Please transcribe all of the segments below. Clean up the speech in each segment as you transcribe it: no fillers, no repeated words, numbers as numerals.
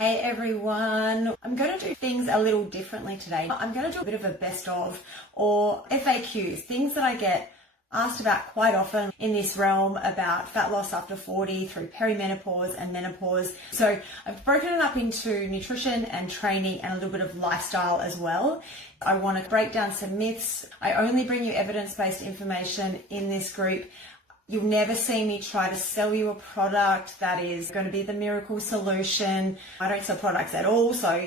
Hey everyone, I'm going to do things a little differently today. I'm going to do a bit of a best of or FAQs, things that I get asked about quite often in this realm about fat loss after 40 through perimenopause and menopause. So I've broken it up into nutrition and training and a little bit of lifestyle as well. I want to break down some myths. I only bring you evidence-based information in this group. You'll never see me try to sell you a product that is going to be the miracle solution. I don't sell products at all, so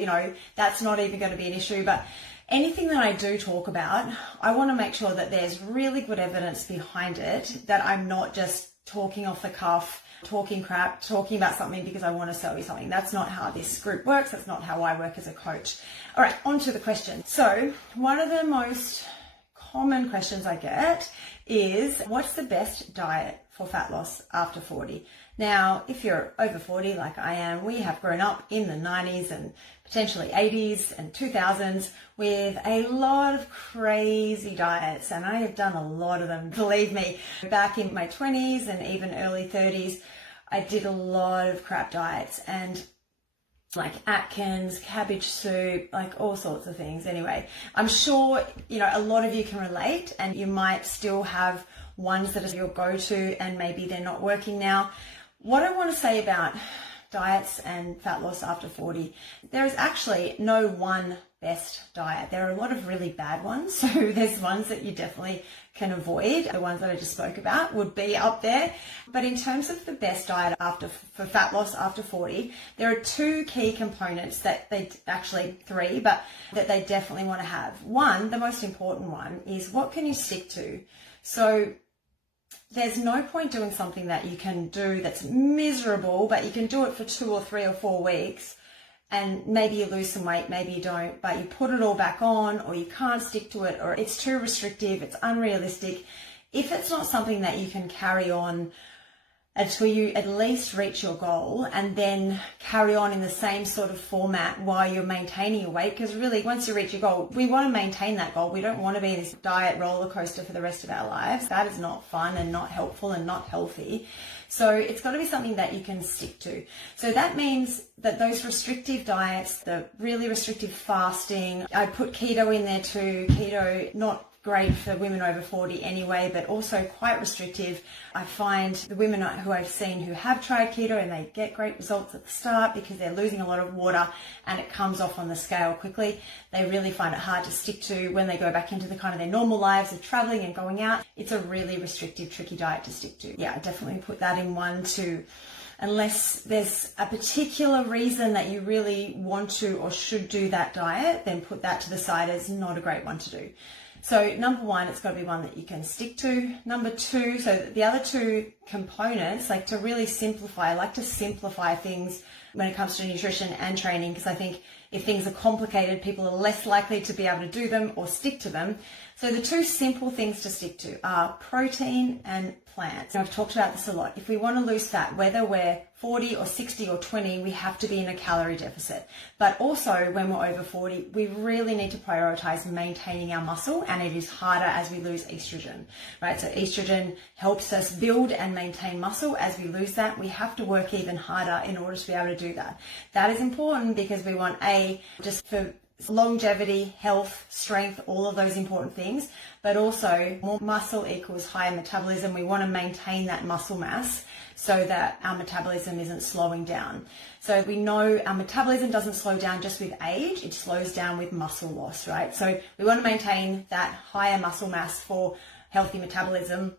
that's not even going to be an issue. But anything that I do talk about, I want to make sure that there's really good evidence behind it, that I'm not just talking off the cuff, talking crap, talking about something because I want to sell you something. That's not how this group works. That's not how I work as a coach. All right, on to the question. So one of the most common questions I get is, what's the best diet for fat loss after 40? Now, if you're over 40 like I am, we have grown up in the 90s and potentially 80s and 2000s with a lot of crazy diets, and I have done a lot of them, believe me. Back in my 20s and even early 30s, I did a lot of crap diets, and like Atkins, cabbage soup, like all sorts of things. Anyway, I'm sure, a lot of you can relate, and you might still have ones that are your go-to and maybe they're not working now. What I want to say about diets and fat loss after 40, there is actually no one best diet. There are a lot of really bad ones. So there's ones that you definitely can avoid. The ones that I just spoke about would be up there. But in terms of the best diet for fat loss after 40, there are two key components three, but that they definitely want to have. One, the most important one, is what can you stick to? So there's no point doing something that you can do that's miserable, but you can do it for 2 or 3 or 4 weeks, and maybe you lose some weight, maybe you don't, but you put it all back on, or you can't stick to it, or it's too restrictive, it's unrealistic. If it's not something that you can carry on until you at least reach your goal, and then carry on in the same sort of format while you're maintaining your weight, because really once you reach your goal, we want to maintain that goal. We don't want to be in this diet roller coaster for the rest of our lives. That is not fun and not helpful and not healthy. So it's got to be something that you can stick to. So that means that those restrictive diets, the really restrictive fasting, I put keto in there too. Keto, not great for women over 40 anyway, but also quite restrictive. I find the women who I've seen who have tried keto, and they get great results at the start because they're losing a lot of water and it comes off on the scale quickly. They really find it hard to stick to when they go back into the kind of their normal lives of traveling and going out. It's a really restrictive, tricky diet to stick to. Yeah, I definitely put that in 1, 2. Unless there's a particular reason that you really want to or should do that diet, then put that to the side as not a great one to do. So number 1, it's got to be one that you can stick to. Number 2, so the other 2 components, I like to simplify things when it comes to nutrition and training, because I think if things are complicated, people are less likely to be able to do them or stick to them. So the 2 simple things to stick to are protein and plants. I've talked about this a lot. If we want to lose fat, whether we're 40 or 60 or 20, we have to be in a calorie deficit. But also when we're over 40, we really need to prioritize maintaining our muscle, and it is harder as we lose estrogen, right? So estrogen helps us build and maintain muscle. As we lose that, we have to work even harder in order to be able to do that. That is important because we want just for longevity, health, strength, all of those important things, but also more muscle equals higher metabolism. We want to maintain that muscle mass so that our metabolism isn't slowing down. So we know our metabolism doesn't slow down just with age, it slows down with muscle loss, right? So we want to maintain that higher muscle mass for healthy metabolism.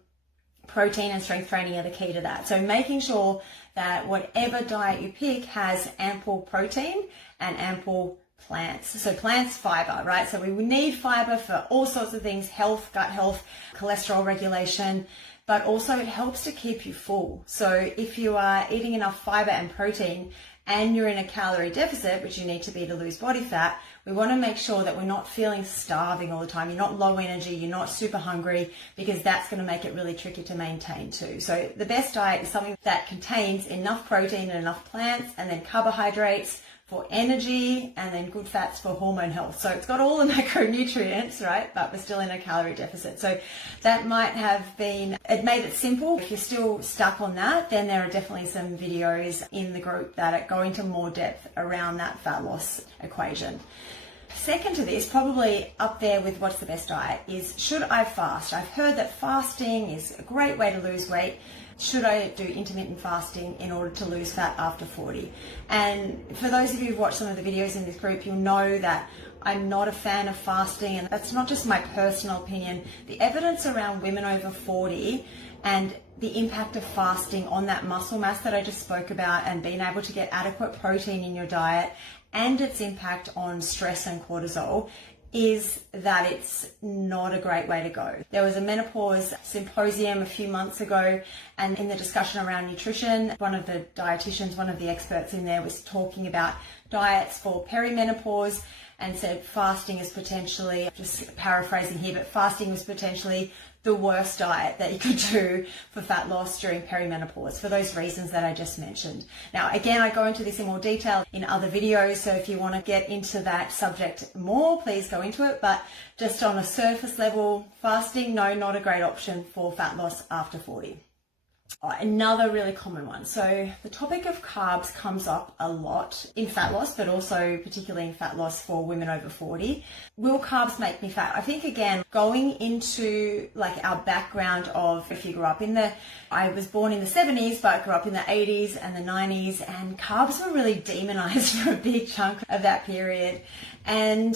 Protein and strength training are the key to that. So making sure that whatever diet you pick has ample protein and ample plants. So plants, fiber, right? So we need fiber for all sorts of things, health, gut health, cholesterol regulation, but also it helps to keep you full. So if you are eating enough fiber and protein and you're in a calorie deficit, which you need to be to lose body fat, we want to make sure that we're not feeling starving all the time. You're not low energy, you're not super hungry, because that's going to make it really tricky to maintain too. So the best diet is something that contains enough protein and enough plants, and then carbohydrates for energy, and then good fats for hormone health. So it's got all the macronutrients, right? But we're still in a calorie deficit. So that might have been, it made it simple. If you're still stuck on that, then there are definitely some videos in the group that go into more depth around that fat loss equation. Second to this, probably up there with what's the best diet, is should I fast? I've heard that fasting is a great way to lose weight. Should I do intermittent fasting in order to lose fat after 40? And for those of you who've watched some of the videos in this group, you'll know that I'm not a fan of fasting, and that's not just my personal opinion. The evidence around women over 40 and the impact of fasting on that muscle mass that I just spoke about, and being able to get adequate protein in your diet, and its impact on stress and cortisol, is that it's not a great way to go. There was a menopause symposium a few months ago, and in the discussion around nutrition, one of the dietitians, one of the experts in there, was talking about diets for perimenopause and said fasting is potentially, just paraphrasing here, but fasting was potentially the worst diet that you could do for fat loss during perimenopause for those reasons that I just mentioned. Now, again, I go into this in more detail in other videos, so if you want to get into that subject more, please go into it. But just on a surface level, fasting, no, not a great option for fat loss after 40. Another really common one. So the topic of carbs comes up a lot in fat loss, but also particularly in fat loss for women over 40. Will carbs make me fat? I think, again, going into like our background of, if you grew up I was born in the 70s, but grew up in the 80s and the 90s, and carbs were really demonized for a big chunk of that period. And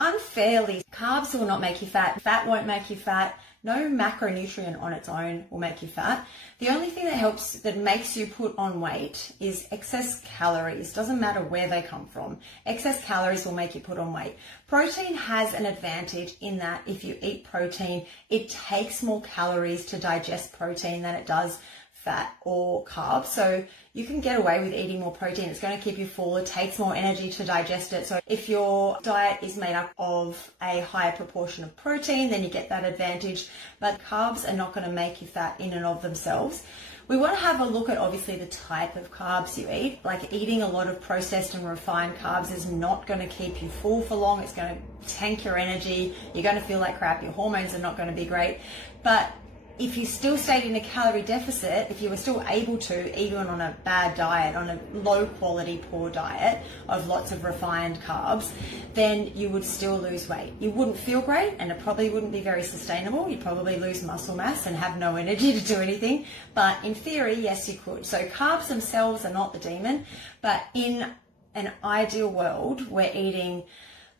unfairly, carbs will not make you fat. Fat won't make you fat. No macronutrient on its own will make you fat. The only thing that makes you put on weight is excess calories. Doesn't matter where they come from. Excess calories will make you put on weight. Protein has an advantage in that if you eat protein, it takes more calories to digest protein than it does fat or carbs. So you can get away with eating more protein. It's going to keep you full. It takes more energy to digest it. So if your diet is made up of a higher proportion of protein, then you get that advantage. But carbs are not going to make you fat in and of themselves. We want to have a look at obviously the type of carbs you eat. Like eating a lot of processed and refined carbs is not going to keep you full for long. It's going to tank your energy. You're going to feel like crap. Your hormones are not going to be great. But if you still stayed in a calorie deficit, if you were still able to, even on a bad diet, on a low quality, poor diet of lots of refined carbs, then you would still lose weight. You wouldn't feel great, and it probably wouldn't be very sustainable. You'd probably lose muscle mass and have no energy to do anything. But in theory, yes, you could. So carbs themselves are not the demon, but in an ideal world, we're eating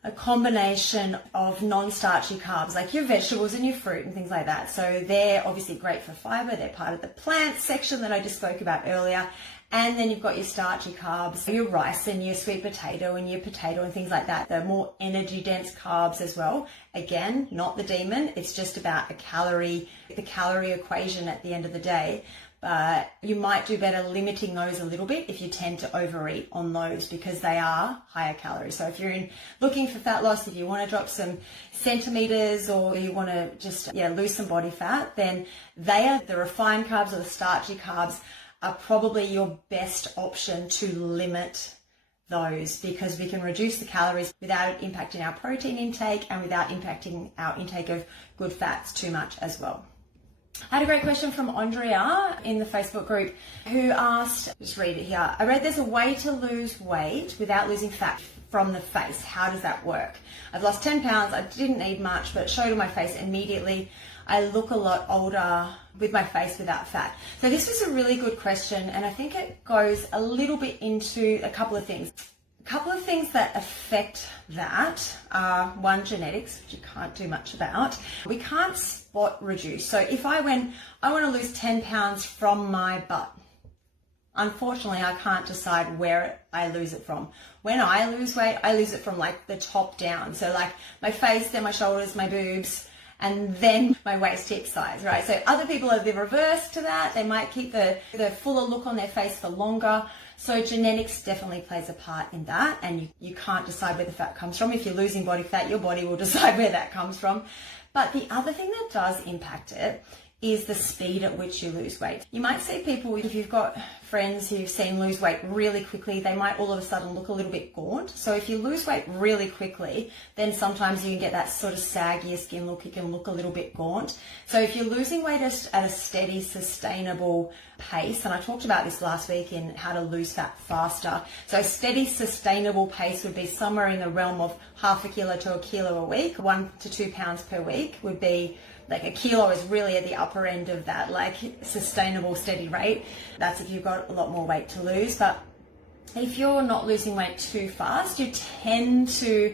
a combination of non-starchy carbs, like your vegetables and your fruit and things like that. So they're obviously great for fiber. They're part of the plant section that I just spoke about earlier. And then you've got your starchy carbs, your rice and your sweet potato and your potato and things like that. They're more energy dense carbs as well. Again, not the demon. It's just about the calorie equation at the end of the day. But you might do better limiting those a little bit if you tend to overeat on those, because they are higher calories. So if you're looking for fat loss, if you want to drop some centimeters or you want to just lose some body fat, then the refined carbs or the starchy carbs are probably your best option to limit those, because we can reduce the calories without impacting our protein intake and without impacting our intake of good fats too much as well. I had a great question from Andrea in the Facebook group who asked, just read it here. I read there's a way to lose weight without losing fat from the face. How does that work? I've lost 10 pounds. I didn't eat much, but it showed on my face immediately. I look a lot older with my face without fat. So this was a really good question, and I think it goes a little bit into a couple of things. A couple of things that affect that are, one, genetics, which you can't do much about. We can't spot reduce. So if I want to lose 10 pounds from my butt, unfortunately, I can't decide where I lose it from. When I lose weight, I lose it from like the top down. So like my face, then my shoulders, my boobs, and then my waist hip size, right? So other people are the reverse to that. They might keep the fuller look on their face for longer. So genetics definitely plays a part in that, and you can't decide where the fat comes from. If you're losing body fat, your body will decide where that comes from. But the other thing that does impact it is the speed at which you lose weight. You might see people, if you've got friends who you've seen lose weight really quickly, they might all of a sudden look a little bit gaunt. So if you lose weight really quickly, then sometimes you can get that sort of saggier skin look. You can look a little bit gaunt. So if you're losing weight at a steady, sustainable pace, and I talked about this last week in how to lose fat faster. So steady, sustainable pace would be somewhere in the realm of half a kilo to a kilo a week. 1 to 2 pounds per week would be, like, a kilo is really at the upper end of that, like, sustainable steady rate. That's if you've got a lot more weight to lose. But if you're not losing weight too fast, you're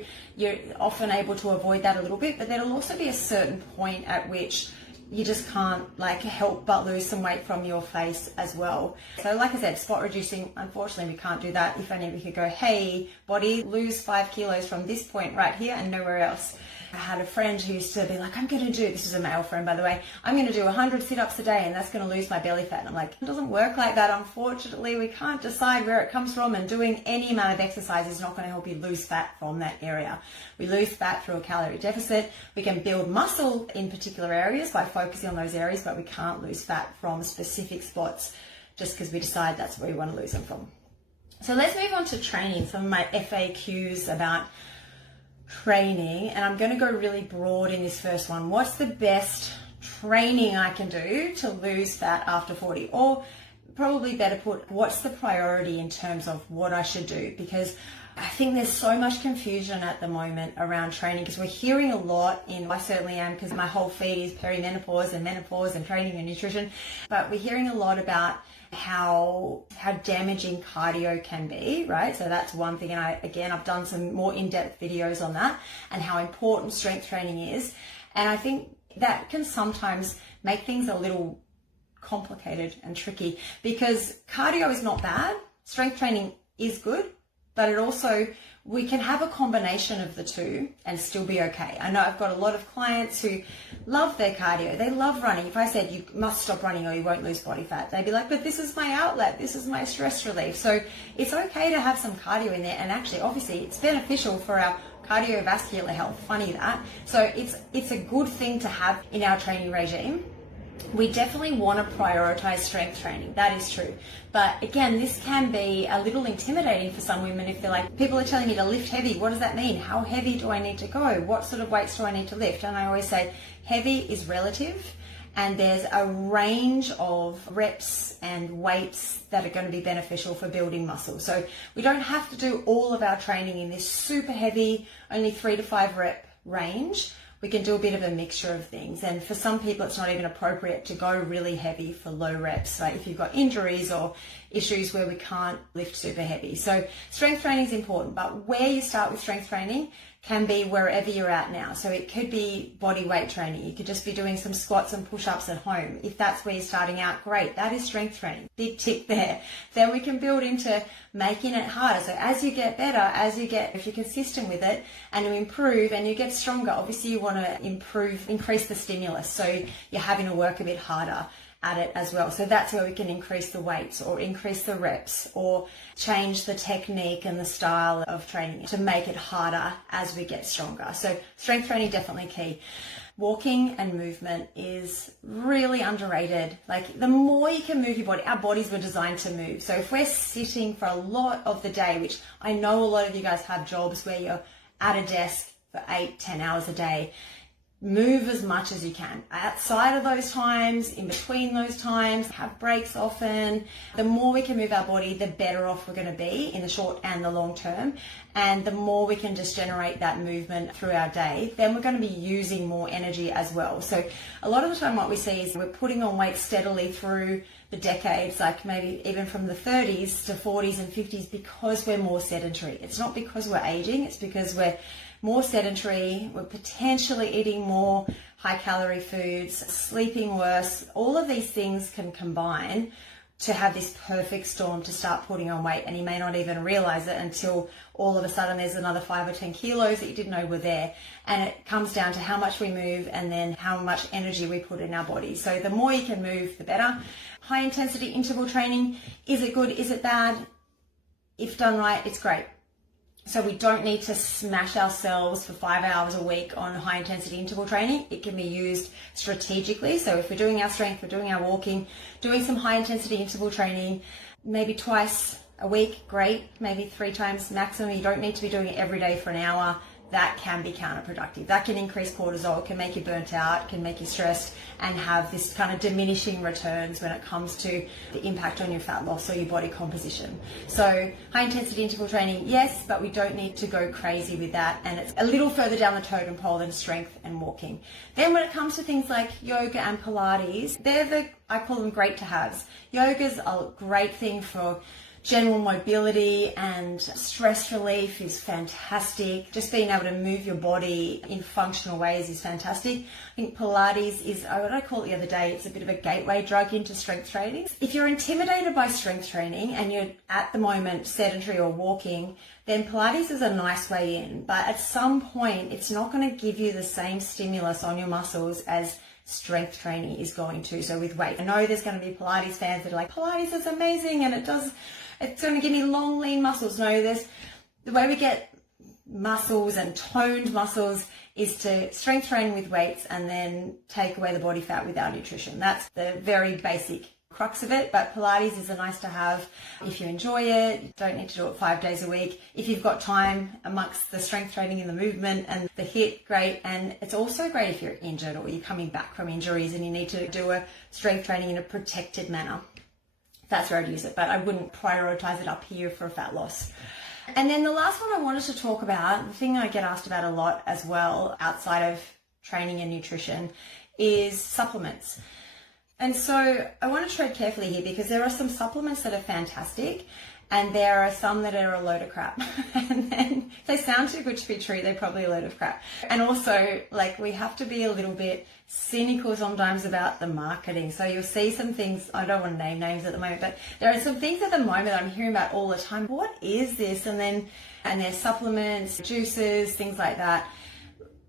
often able to avoid that a little bit, but there'll also be a certain point at which you just can't, like, help but lose some weight from your face as well. So like I said, spot reducing, unfortunately we can't do that. If only we could go, hey body, lose 5 kilos from this point right here and nowhere else. I had a friend who used to be like, this is a male friend by the way, I'm going to do 100 sit-ups a day and that's going to lose my belly fat. And I'm like, it doesn't work like that. Unfortunately, we can't decide where it comes from, and doing any amount of exercise is not going to help you lose fat from that area. We lose fat through a calorie deficit. We can build muscle in particular areas by focusing on those areas, but we can't lose fat from specific spots just because we decide that's where we want to lose them from. So let's move on to training, some of my FAQs about training, and I'm going to go really broad in this first one. What's the best training I can do to lose fat after 40? Or probably better put, what's the priority in terms of what I should do? Because I think there's so much confusion at the moment around training, because we're hearing a lot I certainly am, because my whole feed is perimenopause and menopause and training and nutrition, but we're hearing a lot about how damaging cardio can be, right? So that's one thing. And I've done some more in-depth videos on that and how important strength training is. And I think that can sometimes make things a little complicated and tricky, because cardio is not bad. Strength training is good, but we can have a combination of the two and still be okay. I know I've got a lot of clients who love their cardio. They love running. If I said you must stop running or you won't lose body fat, they'd be like, but this is my outlet. This is my stress relief. So it's okay to have some cardio in there. And actually, obviously, it's beneficial for our cardiovascular health. Funny that. So it's a good thing to have in our training regime. We definitely want to prioritize strength training. That is true. But again, this can be a little intimidating for some women if they're like, people are telling me to lift heavy. What does that mean? How heavy do I need to go? What sort of weights do I need to lift? And I always say heavy is relative, and there's a range of reps and weights that are going to be beneficial for building muscle. So we don't have to do all of our training in this super heavy, only 3 to 5 rep range. We can do a bit of a mixture of things. And for some people, it's not even appropriate to go really heavy for low reps, like if you've got injuries or issues where we can't lift super heavy. So strength training is important, but where you start with strength training can be wherever you're at now. So it could be body weight training. You could just be doing some squats and push-ups at home. If that's where you're starting out, great. That is strength training. Big tick there. Then we can build into making it harder. So as you get better, if you're consistent with it and you improve and you get stronger, obviously you want to increase the stimulus. So you're having to work a bit harder at it as well. So that's where we can increase the weights or increase the reps or change the technique and the style of training to make it harder as we get stronger. So strength training definitely key. Walking and movement is really underrated. Like, the more you can move your body, our bodies were designed to move. So if we're sitting for a lot of the day, which I know a lot of you guys have jobs where you're at a desk for 8-10 hours a day, move as much as you can. Outside of those times, in between those times, have breaks often. The more we can move our body, the better off we're going to be in the short and the long term. And the more we can just generate that movement through our day, then we're going to be using more energy as well. So a lot of the time what we see is we're putting on weight steadily through the decades, like maybe even from the 30s to 40s and 50s, because we're more sedentary. It's not because we're aging, it's because we're more sedentary, we're potentially eating more high calorie foods, sleeping worse. All of these things can combine to have this perfect storm to start putting on weight, and you may not even realize it until all of a sudden there's another 5 or 10 kilos that you didn't know were there. And it comes down to how much we move and then how much energy we put in our body. So the more you can move, the better. High intensity interval training, is it good? Is it bad? If done right, it's great. So we don't need to smash ourselves for 5 hours a week on high intensity interval training. It can be used strategically. So if we're doing our strength, we're doing our walking, doing some high intensity interval training, maybe twice a week, great. Maybe 3 times maximum. You don't need to be doing it every day for an hour. That can be counterproductive. That can increase cortisol, can make you burnt out, can make you stressed, and have this kind of diminishing returns when it comes to the impact on your fat loss or your body composition. So high intensity interval training, yes, but we don't need to go crazy with that. And it's a little further down the totem pole than strength and walking. Then when it comes to things like yoga and Pilates, I call them great to haves. Yoga's a great thing for general mobility, and stress relief is fantastic. Just being able to move your body in functional ways is fantastic. I think Pilates is, what I call it the other day, it's a bit of a gateway drug into strength training. If you're intimidated by strength training and you're at the moment sedentary or walking, then Pilates is a nice way in. But at some point, it's not going to give you the same stimulus on your muscles as strength training is going to. So with weight, I know there's going to be Pilates fans that are like, Pilates is amazing and it's going to give me long, lean muscles. No, the way we get muscles and toned muscles is to strength train with weights and then take away the body fat with our nutrition. That's the very basic crux of it. But Pilates is a nice to have if you enjoy it. You don't need to do it 5 days a week. If you've got time amongst the strength training and the movement and the HIIT, great. And it's also great if you're injured or you're coming back from injuries and you need to do a strength training in a protected manner. That's where I'd use it, but I wouldn't prioritize it up here for fat loss. And then the last one I wanted to talk about, the thing I get asked about a lot as well outside of training and nutrition, is supplements. And so I want to tread carefully here because there are some supplements that are fantastic and there are some that are a load of crap. And then if they sound too good to be true, they're probably a load of crap. And also, like, we have to be a little bit cynical sometimes about the marketing. So you'll see some things, I don't want to name names at the moment, but there are some things at the moment I'm hearing about all the time. What is this? And there's supplements, juices, things like that.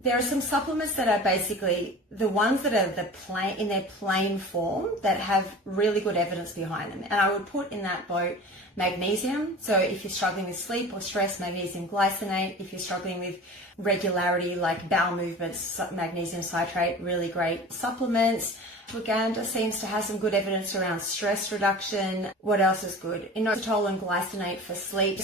There are some supplements that are basically the ones that are in their plain form that have really good evidence behind them. And I would put in that boat magnesium. So if you're struggling with sleep or stress, magnesium glycinate. If you're struggling with regularity like bowel movements, magnesium citrate, really great supplements. Ashwagandha seems to have some good evidence around stress reduction. What else is good? Inositol and glycinate for sleep.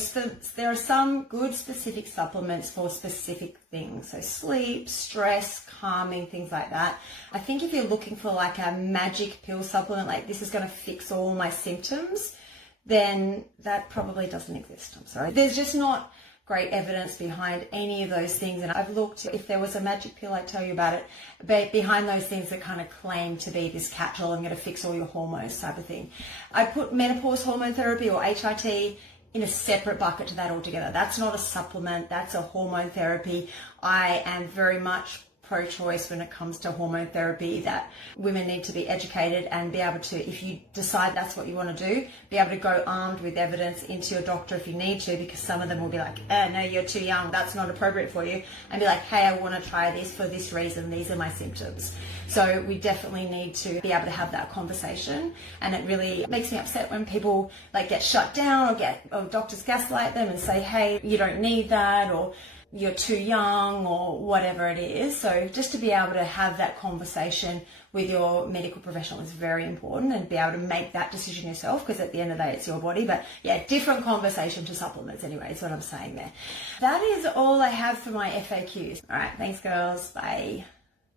There are some good specific supplements for specific things. So sleep, stress, calming, things like that. I think if you're looking for like a magic pill supplement, like this is going to fix all my symptoms, then that probably doesn't exist. I'm sorry. There's just not great evidence behind any of those things. And I've looked, if there was a magic pill, I'd tell you about it, but behind those things that kind of claim to be this catch-all, I'm going to fix all your hormones type of thing. I put menopause hormone therapy or HRT in a separate bucket to that altogether. That's not a supplement, that's a hormone therapy. I am very much pro-choice when it comes to hormone therapy, that women need to be educated and be able to, if you decide that's what you want to do, be able to go armed with evidence into your doctor if you need to, because some of them will be like, no, you're too young, that's not appropriate for you, and be like, hey, I want to try this for this reason, these are my symptoms. So we definitely need to be able to have that conversation, and it really makes me upset when people like get shut down or doctors gaslight them and say, hey, you don't need that, or you're too young, or whatever it is. So just to be able to have that conversation with your medical professional is very important, and be able to make that decision yourself, because at the end of the day, it's your body. But yeah, different conversation to supplements anyway, is what I'm saying there. That is all I have for my FAQs. All right, thanks girls, bye.